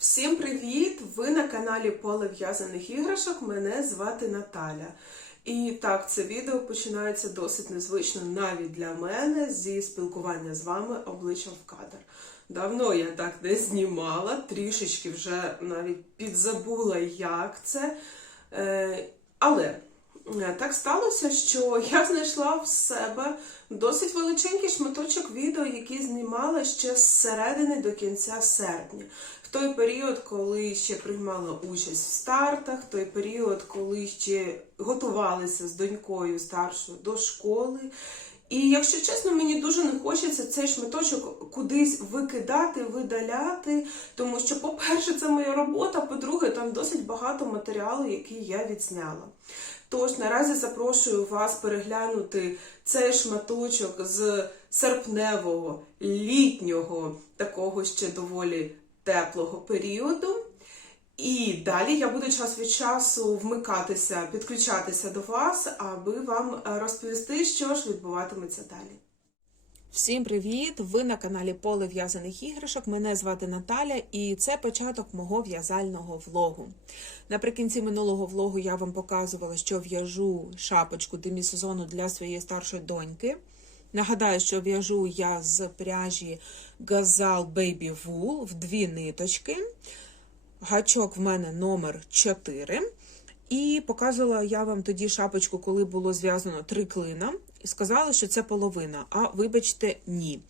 Всім привіт! Ви на каналі Поле в'язаних іграшок. Мене звати Наталя. І так, це відео починається досить незвично навіть для мене зі спілкування з вами обличчям в кадр. Давно я так не знімала, трішечки вже навіть підзабула, як це. Е, але е, так сталося, що я знайшла в себе досить величенький шматочок відео, який знімала ще з середини до кінця серпня. Той період, коли ще приймала участь в стартах, той період, коли ще готувалися з донькою старшою до школи. І якщо чесно, мені дуже не хочеться цей шматочок кудись викидати, видаляти, тому що, по-перше, це моя робота, по-друге, там досить багато матеріалу, який я відзняла. Тож наразі запрошую вас переглянути цей шматочок з серпневого, літнього, такого ще доволі теплого періоду. І далі я буду час від часу вмикатися, підключатися до вас, аби вам розповісти, що ж відбуватиметься далі. Всім привіт! Ви на каналі Поле в'язаних іграшок. Мене звати Наталя, і це початок мого в'язального влогу. Наприкінці минулого влогу я вам показувала, що в'яжу шапочку демісезону для своєї старшої доньки. Нагадаю, що в'яжу я з пряжі Gazal Baby Wool в дві ниточки. Гачок в мене номер 4. І показувала я вам тоді шапочку, коли було зв'язано три клина, і сказала, що це половина. А вибачте, ні.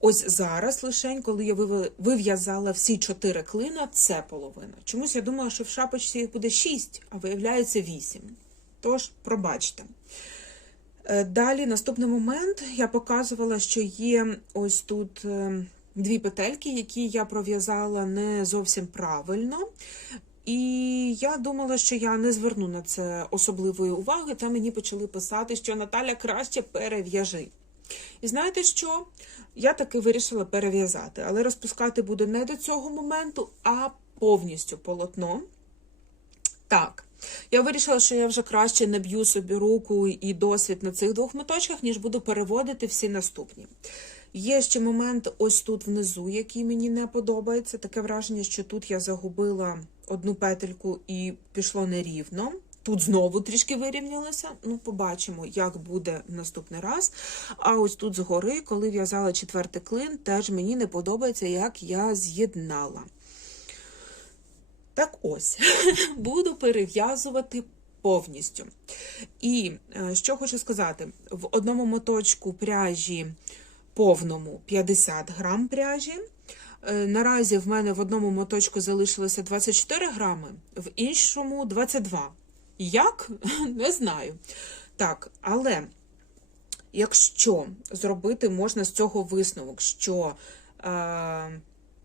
Ось зараз лишень, коли я вив'язала всі чотири клина, це половина. Чомусь я думала, що в шапочці їх буде 6, а виявляється 8. Тож, пробачте. Е, Далі, наступний момент, я показувала, що є ось тут е, дві петельки, які я пров'язала не зовсім правильно. І я думала, що я не зверну на це особливої уваги, та мені почали писати, що Наталя краще перев'яжи. І знаєте що? Я таки вирішила перев'язати, але розпускати буду не до цього моменту, а повністю полотно. Так, я вирішила, що я вже краще не б'ю собі руку і досвід на цих двох моточках, ніж буду переводити всі наступні. Є ще момент ось тут внизу, який мені не подобається. Таке враження, що тут я загубила одну петельку і пішло нерівно. Тут знову трішки вирівнялося. Ну, побачимо, як буде наступний раз. А ось тут згори, коли в'язала четвертий клин, теж мені не подобається, як я з'єднала. Так ось, буду перев'язувати повністю. І е, що хочу сказати: в одному моточку пряжі повному 50 грам пряжі. Е, Наразі в мене в одному моточку залишилося 24 грами, в іншому 22. Як? Не знаю. Так, але якщо зробити можна з цього висновок, що е,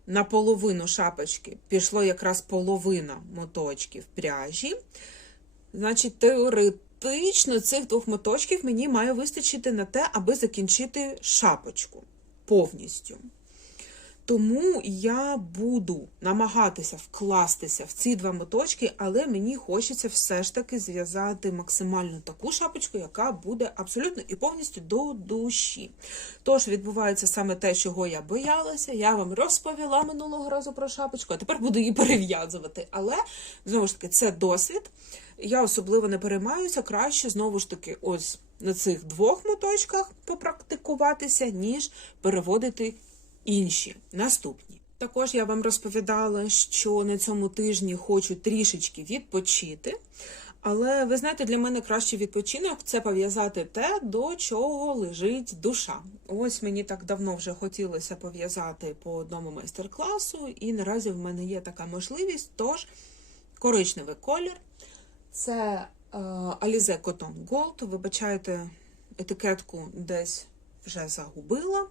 на половину шапочки пішло якраз половина моточків пряжі, значить, теоретично цих двох моточків мені має вистачити на те, аби закінчити шапочку повністю. Тому я буду намагатися вкластися в ці два моточки, але мені хочеться все ж таки зв'язати максимально таку шапочку, яка буде абсолютно і повністю до душі. Тож відбувається саме те, чого я боялася. Я вам розповіла минулого разу про шапочку, а тепер буду її перев'язувати. Але знову ж таки, це досвід. Я особливо не переймаюся, краще знову ж таки, ось на цих двох моточках попрактикуватися, ніж переводити інші наступні. Також я вам розповідала, що на цьому тижні хочу трішечки відпочити. Але ви знаєте, для мене кращий відпочинок це пов'язати те, до чого лежить душа. Ось мені так давно вже хотілося пов'язати по одному майстер-класу, і наразі в мене є така можливість. Тож коричневий колір це е, Alize Cotton Gold. Вибачайте, етикетку десь вже загубила.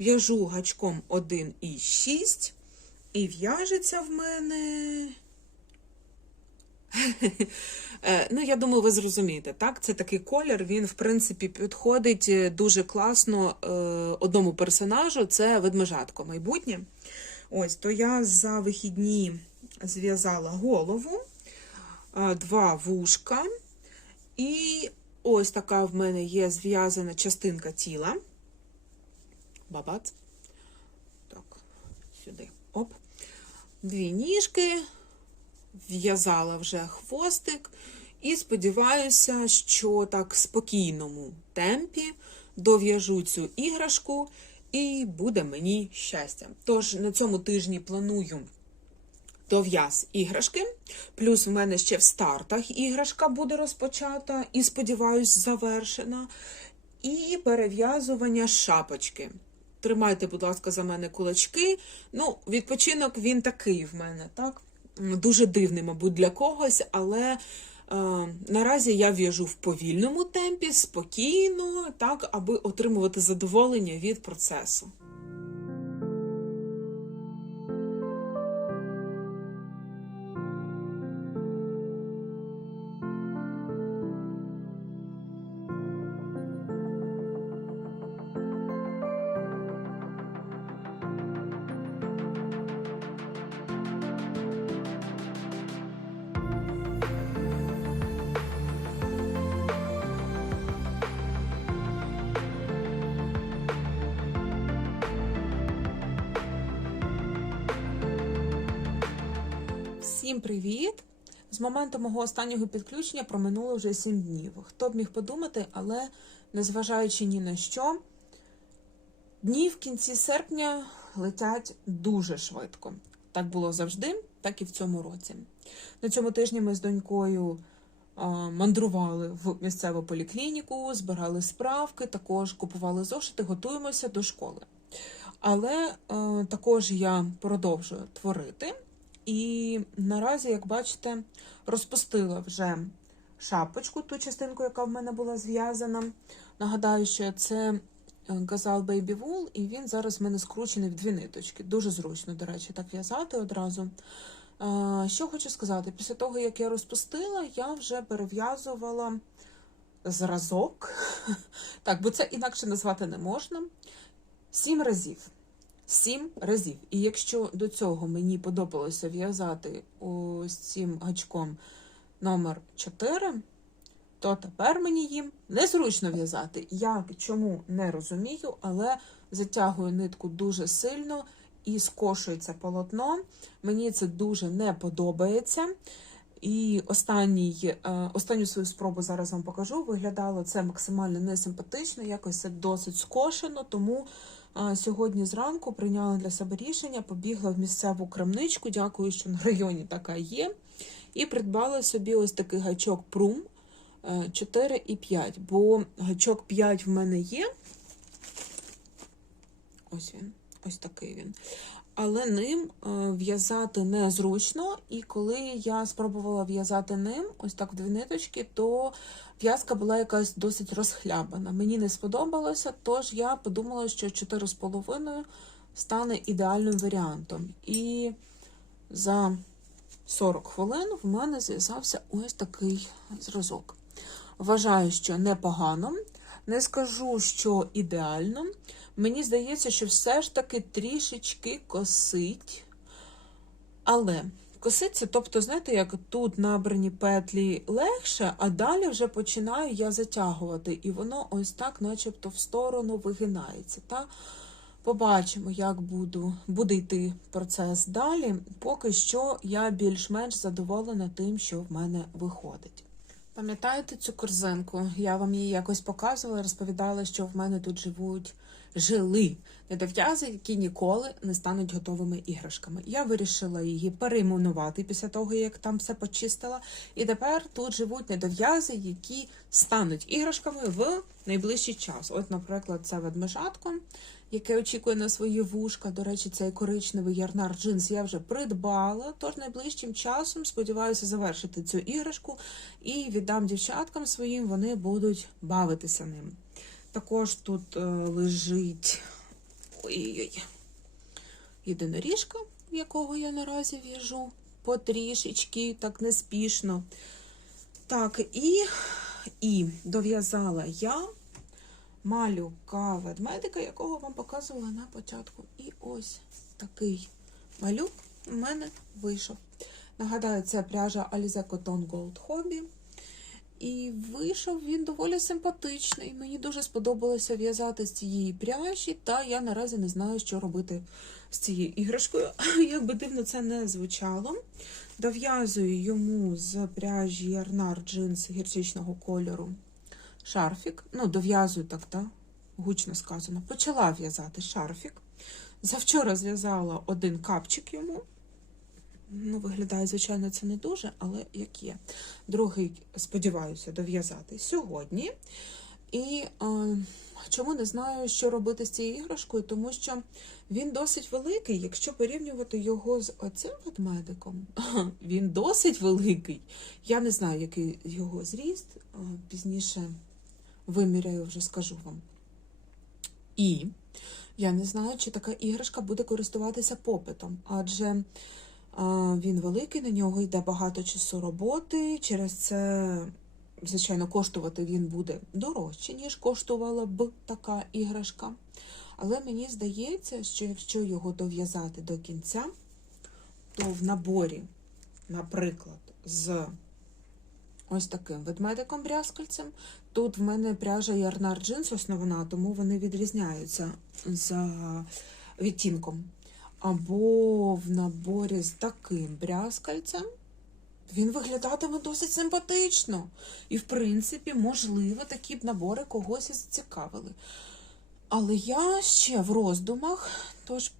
В'яжу гачком 1,6 і в'яжеться в мене. Е, Ну, я думаю, ви зрозумієте, так? Це такий колір, він, в принципі, підходить е, дуже класно е, одному персонажу це ведмежатко майбутнє. Ось, то я за вихідні зв'язала голову, два вушка, і ось така в мене є зв'язана частинка тіла. Бабац. Так, сюди. Оп. дві ніжки, в'язала вже хвостик і сподіваюся, що так в спокійному темпі дов'яжу цю іграшку і буде мені щастя. Тож на цьому тижні планую дов'яз іграшки. Плюс в мене ще в стартах іграшка буде розпочата і, сподіваюсь, завершена. І перев'язування шапочки. Тримайте, будь ласка, за мене кулачки. Ну, відпочинок він такий в мене, так? Дуже дивний, мабуть, для когось, але е, наразі я в'яжу в повільному темпі, спокійно, так, аби отримувати задоволення від процесу. Привіт! З моменту мого останнього підключення проминуло вже 7 днів. Хто б міг подумати, але незважаючи ні на що, дні в кінці серпня летять дуже швидко. Так було завжди, так і в цьому році. На цьому тижні ми з донькою мандрували в місцеву поліклініку, збирали справки, також купували зошити, готуємося до школи. Але е, також я продовжую творити. І наразі, як бачите, розпустила вже шапочку, ту частинку, яка в мене була зв'язана. Нагадаю, що це Газал Baby Wool, і він зараз в мене скручений в дві ниточки. Дуже зручно, до речі, так в'язати одразу. Е, Що хочу сказати, після того, як я розпустила, я вже перев'язувала зразок. Так, бо це інакше назвати не можна. Сім разів. Сім разів. І якщо до цього мені подобалося в'язати ось цим гачком номер 4, то тепер мені їм незручно в'язати. Як чому не розумію, але затягую нитку дуже сильно і скошується полотно. Мені це дуже не подобається. І останній, е, останню свою спробу зараз вам покажу. Виглядало це максимально несимпатично, якось це досить скошено, тому Сьогодні зранку прийняла для себе рішення, побігла в місцеву крамничку. Дякую, що на районі така є. І придбала собі ось такий гачок Прум 4 і 5. Бо гачок 5 в мене є. Ось він, ось такий він. Але ним е, в'язати незручно, і коли я спробувала в'язати ним, ось так в дві ниточки, то в'язка була якась досить розхлябана. Мені не сподобалося, тож я подумала, що 4,5 стане ідеальним варіантом. І за 40 хвилин в мене зв'язався ось такий зразок. Вважаю, що непогано. Не скажу, що ідеально. Мені здається, що все ж таки трішечки косить. Але коситься, тобто, знаєте, як тут набрані петлі легше, а далі вже починаю я затягувати, і воно ось так, начебто, в сторону вигинається. Та? Побачимо, як буду, буде йти процес далі. Поки що я більш-менш задоволена тим, що в мене виходить. Пам'ятаєте цю корзинку? Я вам її якось показувала, розповідала, що в мене тут живуть жили недов'язи, які ніколи не стануть готовими іграшками. Я вирішила її перейменувати після того, як там все почистила. І тепер тут живуть недов'язи, які стануть іграшками в найближчий час. От, наприклад, це ведмежатко, яке очікує на свої вушка. До речі, цей коричневий ярнар джинс я вже придбала. Тож найближчим часом сподіваюся завершити цю іграшку і віддам дівчаткам своїм, вони будуть бавитися ним. Також тут е, лежить ой-ой-ой, єдиноріжка, якого я наразі в'яжу потрішечки, так неспішно. Так, і, і дов'язала я малюка ведмедика, якого вам показувала на початку. І ось такий малюк у мене вийшов. Нагадаю, це пряжа Alize Cotton Gold Hobby. І вийшов він доволі симпатичний. Мені дуже сподобалося в'язати з цієї пряжі, та я наразі не знаю, що робити з цією іграшкою. Як би дивно це не звучало. Дов'язую йому з пряжі Ярнар джинс гірчичного кольору шарфік. Ну, дов'язую так, так, гучно сказано. Почала в'язати шарфік. Завчора зв'язала один капчик йому. Ну, виглядає, звичайно, це не дуже, але як є. Другий, сподіваюся, дов'язати сьогодні. І е, чому не знаю, що робити з цією іграшкою, тому що він досить великий. Якщо порівнювати його з оцим ведмедиком, він досить великий. Я не знаю, який його зріст. е, Пізніше виміряю, вже скажу вам. І я не знаю, чи така іграшка буде користуватися попитом, адже він великий, на нього йде багато часу роботи. Через це, звичайно, коштувати він буде дорожче, ніж коштувала б така іграшка. Але мені здається, що якщо його дов'язати до кінця, то в наборі, наприклад, з ось таким ведмедиком брязкальцем, тут в мене пряжа Ярнар джинс основна, тому вони відрізняються за відтінком. Або в наборі з таким брязкальцем. Він виглядатиме досить симпатично. І, в принципі, можливо, такі б набори когось і зацікавили. Але я ще в роздумах, тож,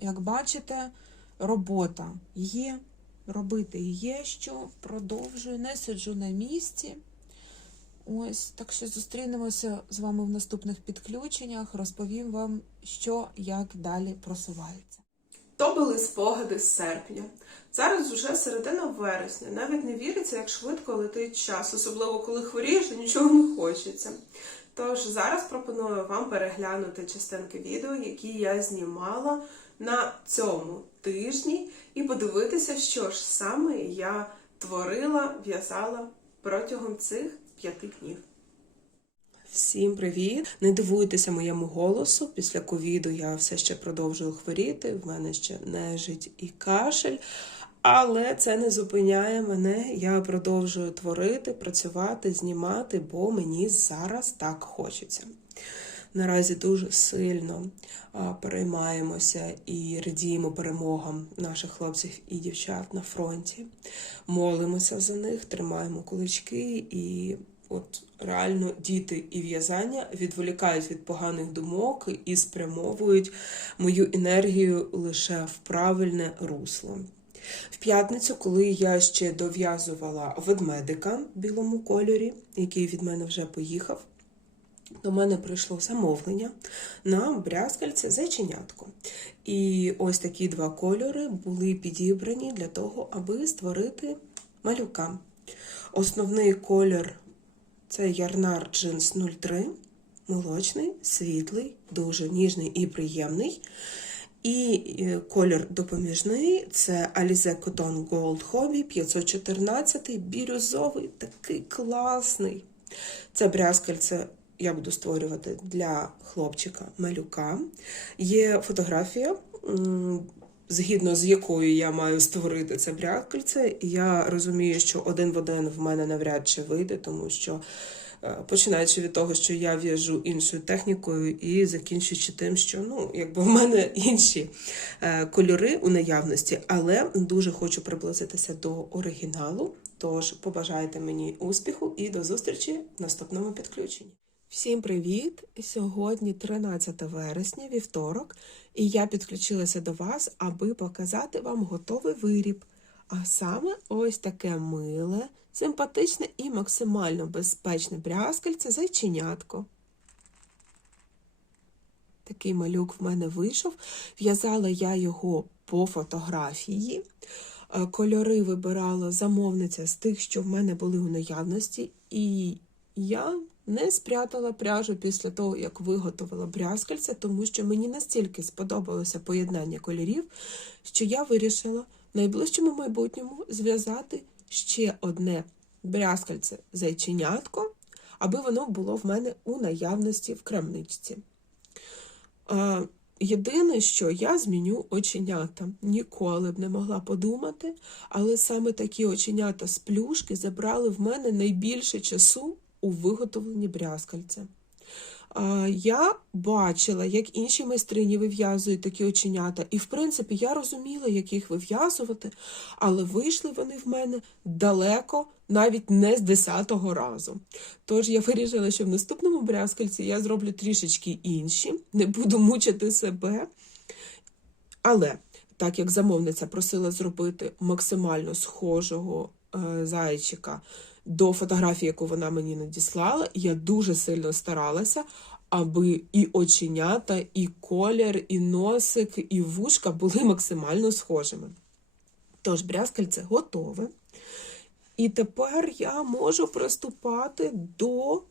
як бачите, робота є, робити є що, продовжую, не сиджу на місці. Ось, так що зустрінемося з вами в наступних підключеннях, розповім вам, що як далі просувається. То були спогади з серпня. Зараз вже середина вересня. Навіть не віриться, як швидко летить час, особливо коли хворієш і нічого не хочеться. Тож зараз пропоную вам переглянути частинки відео, які я знімала на цьому тижні, і подивитися, що ж саме я творила, в'язала протягом цих п'яти днів. Всім привіт! Не дивуйтеся моєму голосу. Після ковіду я все ще продовжую хворіти. В мене ще нежить і кашель. Але це не зупиняє мене. Я продовжую творити, працювати, знімати, бо мені зараз так хочеться. Наразі дуже сильно переймаємося і радіємо перемогам наших хлопців і дівчат на фронті. Молимося за них, тримаємо кулачки і от реально діти і в'язання відволікають від поганих думок і спрямовують мою енергію лише в правильне русло. В п'ятницю, коли я ще дов'язувала ведмедика в білому кольорі, який від мене вже поїхав, до мене прийшло замовлення на брязкальце зайченятко. І ось такі два кольори були підібрані для того, аби створити малюка. Основний колір це Ярнар Джинс 03, молочний, світлий, дуже ніжний і приємний. І е, колір допоміжний це Alize Cotton Gold Hobby 514, бірюзовий, такий класний. Це брязкальце я буду створювати для хлопчика малюка. Є фотографія, згідно з якою я маю створити це брязкальце. І Я розумію, що один в один в мене навряд чи вийде, тому що е, починаючи від того, що я в'яжу іншою технікою, і закінчуючи тим, що ну, якби в мене інші е, кольори у наявності, але дуже хочу приблизитися до оригіналу. Тож побажайте мені успіху і до зустрічі в наступному підключенні. Всім привіт! Сьогодні 13 вересня, вівторок, і я підключилася до вас, аби показати вам готовий виріб. А саме ось таке миле, симпатичне і максимально безпечне брязкальце зайченятко. Такий малюк в мене вийшов. В'язала я його по фотографії. Е, Кольори вибирала замовниця з тих, що в мене були у наявності, і я не спрятала пряжу після того, як виготовила брязкальце, тому що мені настільки сподобалося поєднання кольорів, що я вирішила в найближчому майбутньому зв'язати ще одне брязкальце зайченятко, аби воно було в мене у наявності в крамничці. Єдине, що я зміню оченята. Ніколи б не могла подумати, але саме такі оченята з плюшки забрали в мене найбільше часу у виготовленні брязкальця. Я бачила, як інші майстрині вив'язують такі оченята, і в принципі я розуміла, як їх вив'язувати, але вийшли вони в мене далеко, навіть не з десятого разу. Тож я вирішила, що в наступному брязкальці я зроблю трішечки інші, не буду мучити себе. Але так як замовниця просила зробити максимально схожого е, зайчика до фотографії, яку вона мені надіслала, я дуже сильно старалася, аби і оченята, і колір, і носик, і вушка були максимально схожими. Тож брязкальце готове. І тепер я можу приступати до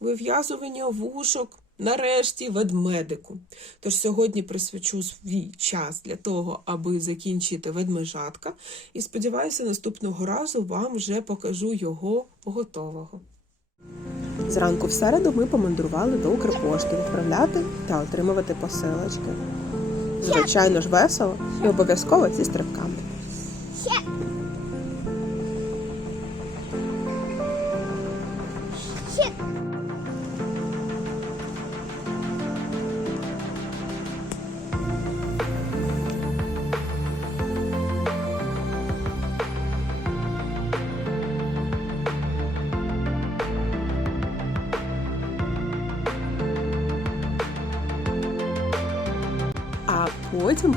вив'язування вушок, нарешті ведмедику. Тож сьогодні присвячу свій час для того, аби закінчити ведмежатка, і сподіваюся, наступного разу вам вже покажу його готового. Зранку в середу ми помандрували до Укрпошти відправляти та отримувати посилочки. Звичайно ж весело і обов'язково зі стрибками.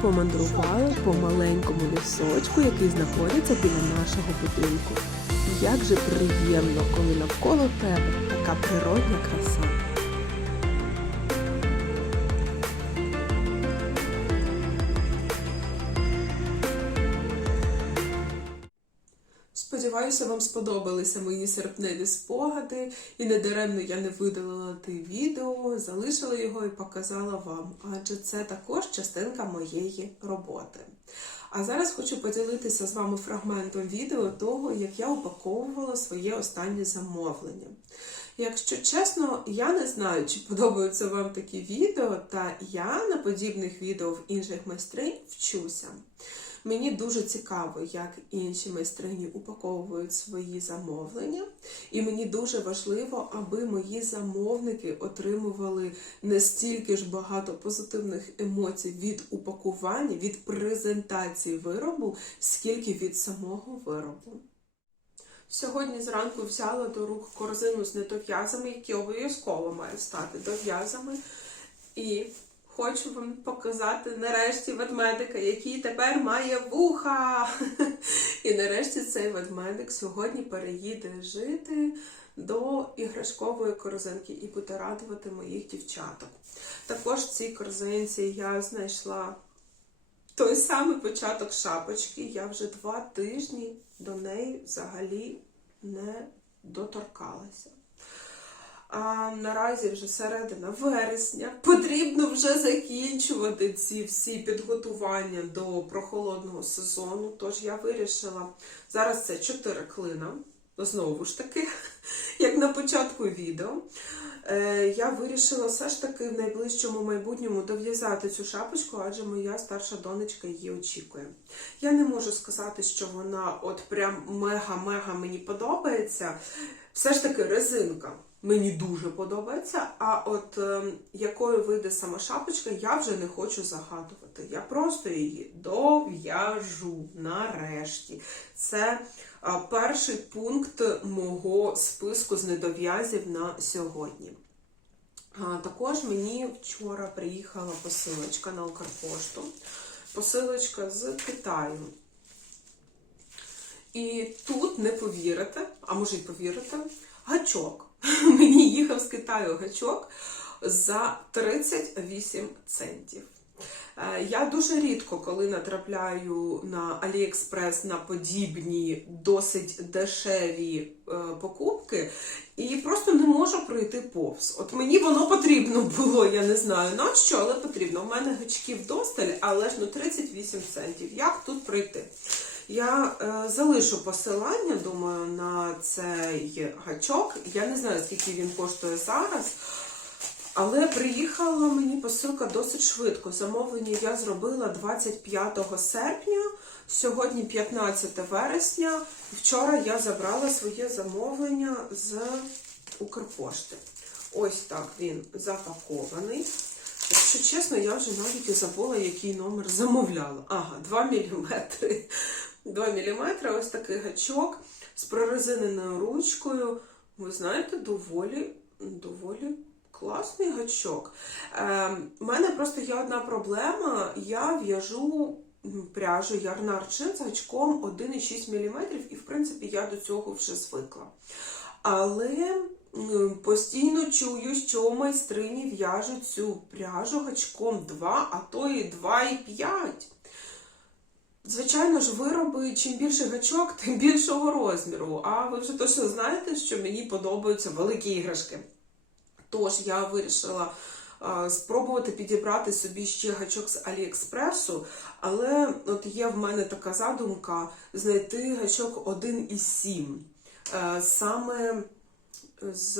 Помандрували по маленькому лісочку, який знаходиться біля нашого будинку. Як же приємно, коли навколо тебе така природня краса. Сподіваюся, вам сподобалися мої серпневі спогади, і недаремно я не видалила те відео, залишила його і показала вам, адже це також частинка моєї роботи. А зараз хочу поділитися з вами фрагментом відео того, як я упаковувала своє останнє замовлення. Якщо чесно, я не знаю, чи подобаються вам такі відео, та я на подібних відео в інших майстринь вчуся. Мені дуже цікаво, як інші майстрині упаковують свої замовлення, і мені дуже важливо, аби мої замовники отримували не стільки ж багато позитивних емоцій від упакування, від презентації виробу, скільки від самого виробу. Сьогодні зранку взяла до рук корзину з недов'язами, які обов'язково мають стати дов'язами. І хочу вам показати нарешті ведмедика, який тепер має вуха. І нарешті цей ведмедик сьогодні переїде жити до іграшкової корзинки і буде радувати моїх дівчаток. Також в цій корзинці я знайшла той самий початок шапочки. Я вже два тижні до неї взагалі не доторкалася. А наразі вже середина вересня. Потрібно вже закінчувати ці всі підготування до прохолодного сезону. Тож я вирішила зараз це чотири клина. Знову ж таки, як на початку відео. Е, Я вирішила все ж таки в найближчому майбутньому дов'язати цю шапочку, адже моя старша донечка її очікує. Я не можу сказати, що вона от прям мега-мега мені подобається. Все ж таки резинка мені дуже подобається. А от е, якою вийде сама шапочка, я вже не хочу загадувати. Я просто її дов'яжу нарешті. Це а, перший пункт мого списку з недов'язів на сьогодні. А, Також мені вчора приїхала посилочка на Укрпошту. Посилочка з Китаю. І тут не повірите, а може й повірите, гачок. Мені їхав з Китаю гачок за 38 центів. Е, Я дуже рідко, коли натрапляю на AliExpress на подібні досить дешеві е, покупки, і просто не можу пройти повз. От мені воно потрібно було, я не знаю на що, але потрібно. У мене гачків досталь, але ж ну 38 центів. Як тут пройти? Я е, залишу посилання, думаю, на цей гачок. Я не знаю, скільки він коштує зараз. Але приїхала мені посилка досить швидко. Замовлення я зробила 25 серпня, сьогодні 15 вересня. Вчора я забрала своє замовлення з Укрпошти. Мось так він запакований. Якщо чесно, я вже навіть і забула, який номер замовляла. Ага, 2 мм. 2 мм, ось такий гачок з прорезиненою ручкою. Ви знаєте, доволі, доволі класний гачок. Е, У мене просто є одна проблема. Я в'яжу пряжу ярнар чин з гачком 1,6 мм, і в принципі я до цього вже звикла. Але постійно чую, що майстрині в'яжуть цю пряжу гачком 2, а то і 2,5. Звичайно ж, вироби, чим більше гачок, тим більшого розміру. А ви вже точно знаєте, що мені подобаються великі іграшки. Тож я вирішила а, спробувати підібрати собі ще гачок з Аліекспресу, але от є в мене така задумка знайти гачок 1,7. Е, Саме з,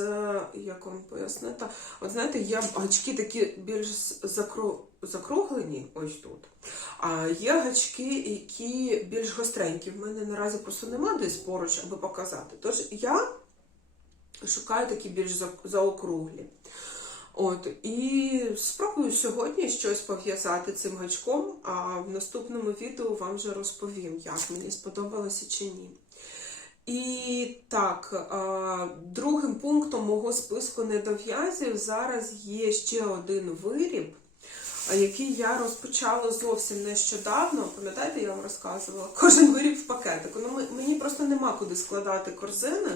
як вам пояснити, от знаєте, є гачки такі більш закру... закруглені, ось тут. А є гачки, які більш гостренькі. В мене наразі просто нема десь поруч, аби показати. Тож я шукаю такі більш заокруглі. От, і спробую сьогодні щось пов'язати цим гачком, а в наступному відео вам вже розповім, як мені сподобалося чи ні. І так, другим пунктом мого списку недов'язів зараз є ще один виріб, який я розпочала зовсім нещодавно. Пам'ятаєте, я вам розказувала? Кожен виріб в пакетику. Ну, мені просто нема куди складати корзини,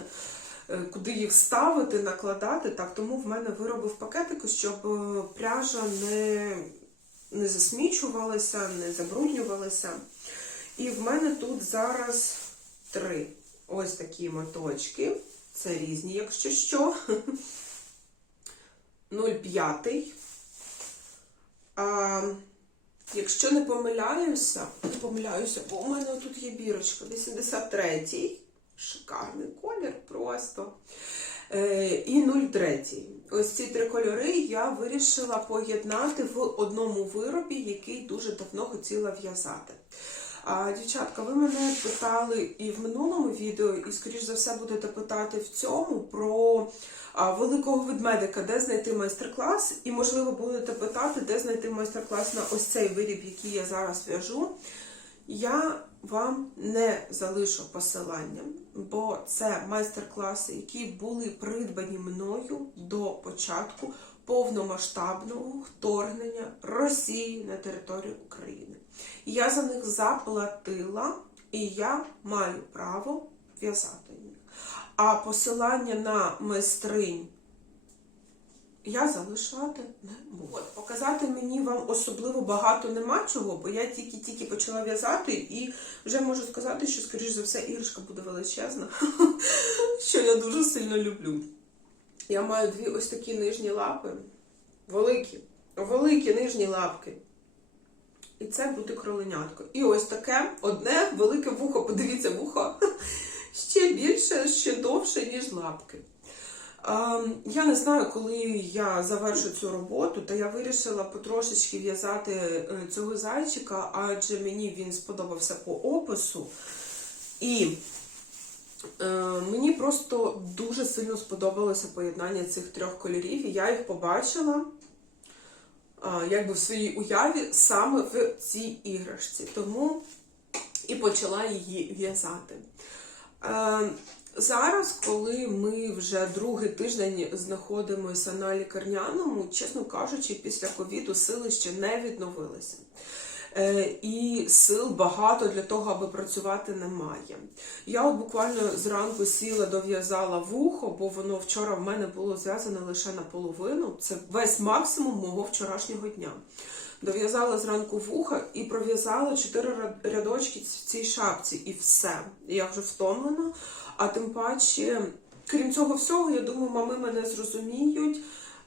е, куди їх ставити, накладати. Так, тому в мене вироби в пакетику, щоб е, пряжа не, не засмічувалася, не забруднювалася. І в мене тут зараз три ось такі моточки. Це різні, якщо що. 0,5. А, якщо не помиляюся, не помиляюся, бо у мене тут є бірочка. 83-й. Шикарний колір просто. Е, і 0,3. Ось ці три кольори я вирішила поєднати в одному виробі, який дуже давно хотіла в'язати. Дівчатка, ви мене питали і в минулому відео, і, скоріш за все, будете питати в цьому про великого ведмедика, де знайти майстер-клас, і, можливо, будете питати, де знайти майстер-клас на ось цей виріб, який я зараз в'яжу. Я вам не залишу посилання, бо це майстер-класи, які були придбані мною до початку повномасштабного вторгнення Росії на територію України. Я за них заплатила, і я маю право в'язати їх. А посилання на майстринь я залишати не буду. От, показати мені вам особливо багато нема чого, бо я тільки-тільки почала в'язати і вже можу сказати, що, скоріш за все, іграшка буде величезна, що я дуже сильно люблю. Я маю дві ось такі нижні лапи, великі, великі нижні лапки. І це буде кроленятко. І ось таке одне велике вухо. Подивіться, вухо ще більше, ще довше, ніж лапки. Ем, Я не знаю, коли я завершу цю роботу, та я вирішила потрошечки в'язати е, цього зайчика, адже мені він сподобався по опису. І е, мені просто дуже сильно сподобалося поєднання цих трьох кольорів, і я їх побачила якби в своїй уяві саме в цій іграшці. Тому і почала її в'язати. Е, Зараз, коли ми вже другий тиждень знаходимося на лікарняному, чесно кажучи, після ковіду сили ще не відновилися. Е, І сил багато для того, аби працювати немає. Я буквально зранку сіла, дов'язала вухо, бо воно вчора в мене було зв'язане лише наполовину. Це весь максимум мого вчорашнього дня. Дов'язала зранку вуха і пров'язала чотири рядочки в цій шапці, і все. Я вже втомлена. А тим паче, крім цього всього, я думаю, мами мене зрозуміють.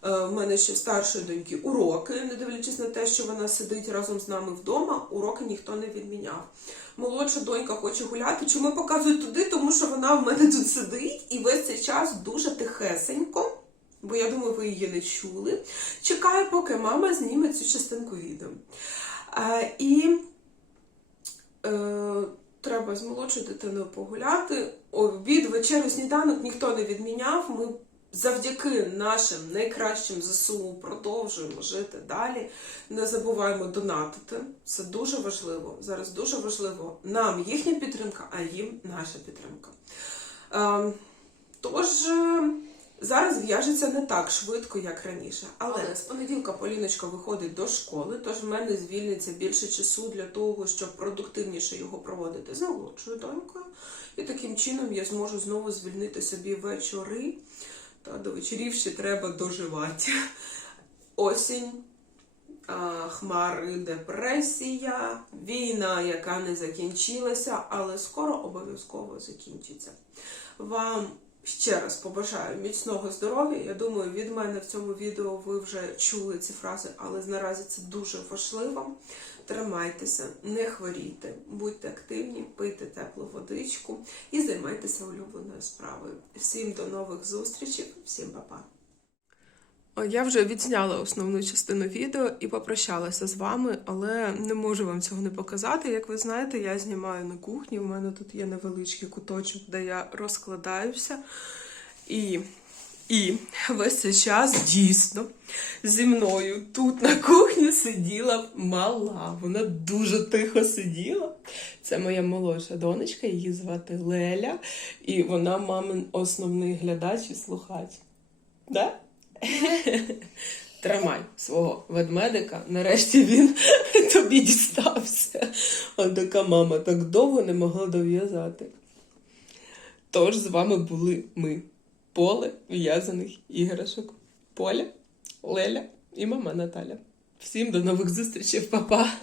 Е, В мене ще в старшої доньки уроки, не дивлячись на те, що вона сидить разом з нами вдома, уроки ніхто не відміняв. Молодша донька хоче гуляти. Чому показують туди? Тому що вона в мене тут сидить і весь цей час дуже тихесенько бо я думаю, ви її не чули. Чекаю, поки мама зніме цю частинку відео. Е, і е, треба з молодшою дитиною погуляти. Обід, вечерю, сніданок ніхто не відміняв. Ми завдяки нашим найкращим ЗСУ продовжуємо жити далі. Не забуваємо донатити. Це дуже важливо. Зараз дуже важливо нам їхня підтримка, а їм наша підтримка. Е, Тож е, зараз в'яжеться не так швидко, як раніше. Але з понеділка Поліночка виходить до школи, тож в мене звільниться більше часу для того, щоб продуктивніше його проводити з молодшою донькою. І таким чином я зможу знову звільнити собі вечори. Та до вечорів ще треба доживати. Осінь, хмари, депресія, війна, яка не закінчилася, але скоро обов'язково закінчиться. Вам ще раз побажаю міцного здоров'я. Я думаю, від мене в цьому відео ви вже чули ці фрази, але наразі це дуже важливо. Тримайтеся, не хворійте, будьте активні, пийте теплу водичку і займайтеся улюбленою справою. Всім до нових зустрічей, всім па-па! Я вже відзняла основну частину відео і попрощалася з вами, але не можу вам цього не показати. Як ви знаєте, я знімаю на кухні. У мене тут є невеличкий куточок, де я розкладаюся. І, і весь цей час дійсно зі мною тут на кухні сиділа мала. Вона дуже тихо сиділа. Це моя молодша донечка, її звати Леля, і вона мамин основний глядач і слухач. Да? Тримай свого ведмедика. Нарешті він тобі дістався. А така мама так довго не могла дов'язати. Тож з вами були ми. Поле в'язаних іграшок. Поля, Леля і мама Наталя. Всім до нових зустрічей, Па-па!